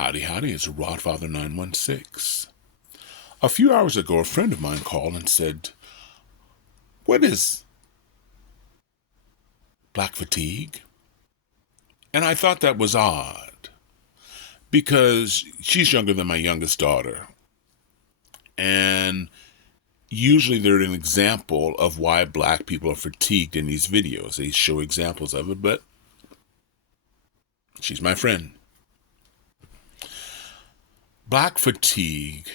Howdy, howdy, it's Rodfather 916. A few hours ago, a friend of mine called and said, "What is black fatigue?" And I thought that was odd, because she's younger than my youngest daughter. And usually they're an example of why black people are fatigued in these videos. They show examples of it, but she's my friend. Black fatigue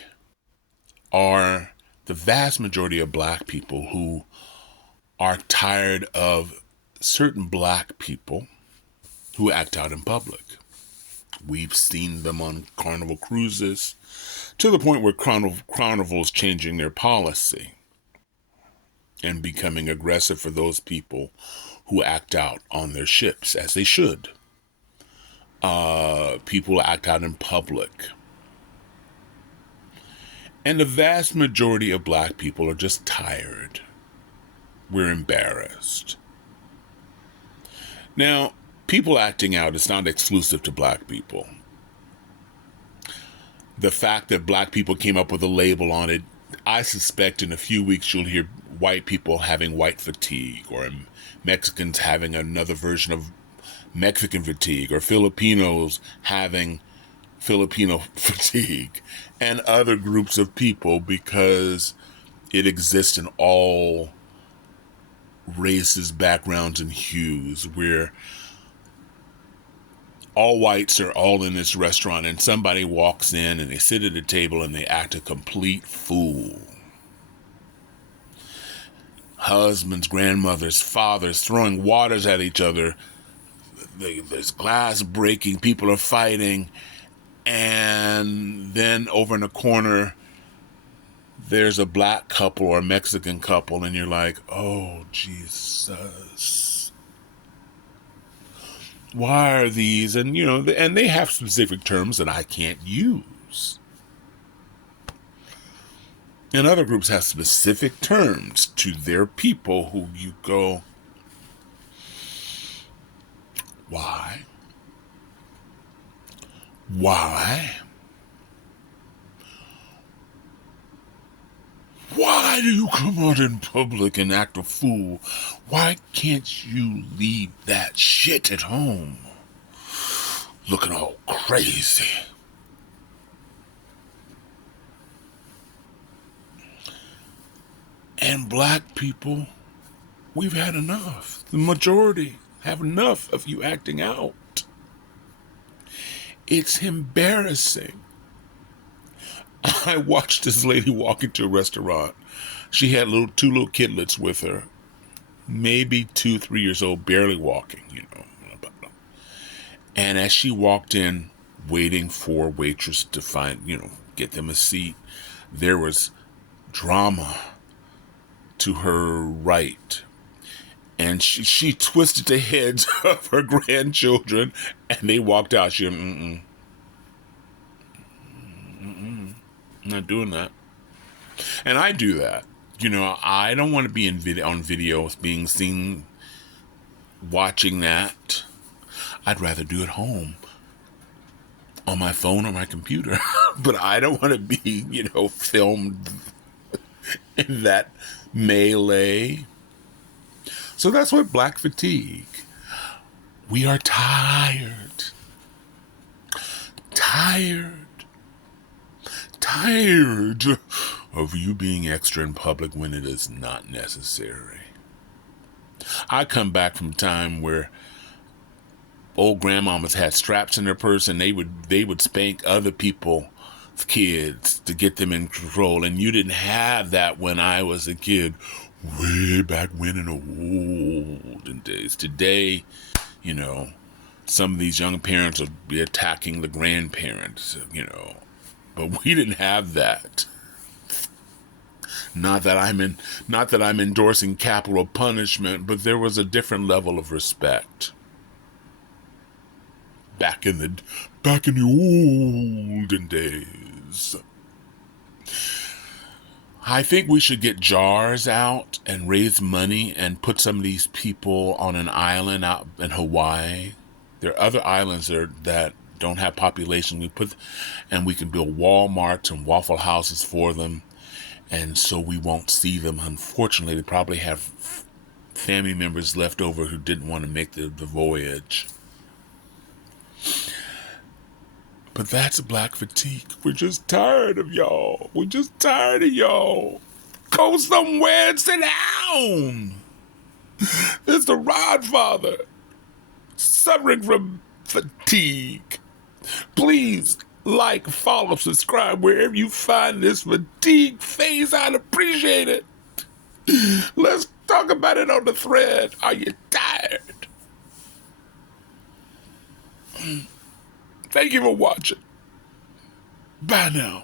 are the vast majority of black people who are tired of certain black people who act out in public. We've seen them on Carnival cruises, to the point where Carnival's changing their policy and becoming aggressive for those people who act out on their ships, as they should. People act out in public. And the vast majority of black people are just tired. We're embarrassed. Now, people acting out is not exclusive to black people. The fact that black people came up with a label on it, I suspect in a few weeks you'll hear white people having white fatigue, or Mexicans having another version of Mexican fatigue, or Filipinos having Filipino fatigue, and other groups of people, because it exists in all races, backgrounds, and hues, where all whites are all in this restaurant and somebody walks in and they sit at a table and they act a complete fool. Husbands, grandmothers, fathers throwing waters at each other. There's glass breaking, people are fighting. And then over in the corner, there's a black couple or a Mexican couple, and you're like, oh, Jesus. Why are these? And, and they have specific terms that I can't use. And other groups have specific terms to their people who you go, why? Why? Why do you come out in public and act a fool? Why can't you leave that shit at home? Looking all crazy. And black people, we've had enough. The majority have enough of you acting out. It's embarrassing. I watched this lady walk into a restaurant. She had two little kidlets with her. Maybe 2, 3 years old, barely walking, And as she walked in, waiting for a waitress to get them a seat, there was drama to her right. And she twisted the heads of her grandchildren, and they walked out. She went, not doing that. And I do that. I don't want to be on video being seen watching that. I'd rather do it home on my phone or my computer. But I don't want to be, filmed in that melee. So that's what black fatigue. We are tired. Tired of you being extra in public when it is not necessary. I come back from a time where old grandmamas had straps in their purse, and they would spank other people's kids to get them in control, and you didn't have that when I was a kid, way back when in the olden days. Today, some of these young parents will be attacking the grandparents, but we didn't have that. Not that I'm endorsing capital punishment, but there was a different level of respect back in the olden days. I think we should get jars out and raise money and put some of these people on an island out in Hawaii. There are other islands that don't have population. And we can build Walmarts and Waffle Houses for them, and so we won't see them. Unfortunately, they probably have family members left over who didn't want to make the voyage. But that's black fatigue. We're just tired of y'all. We're just tired of y'all. Go somewhere and sit down. It's the Rodfather, suffering from fatigue. Please like, follow, subscribe wherever you find this fatigue phase. I'd appreciate it. Let's talk about it on the thread. Are you tired? Thank you for watching. Bye now.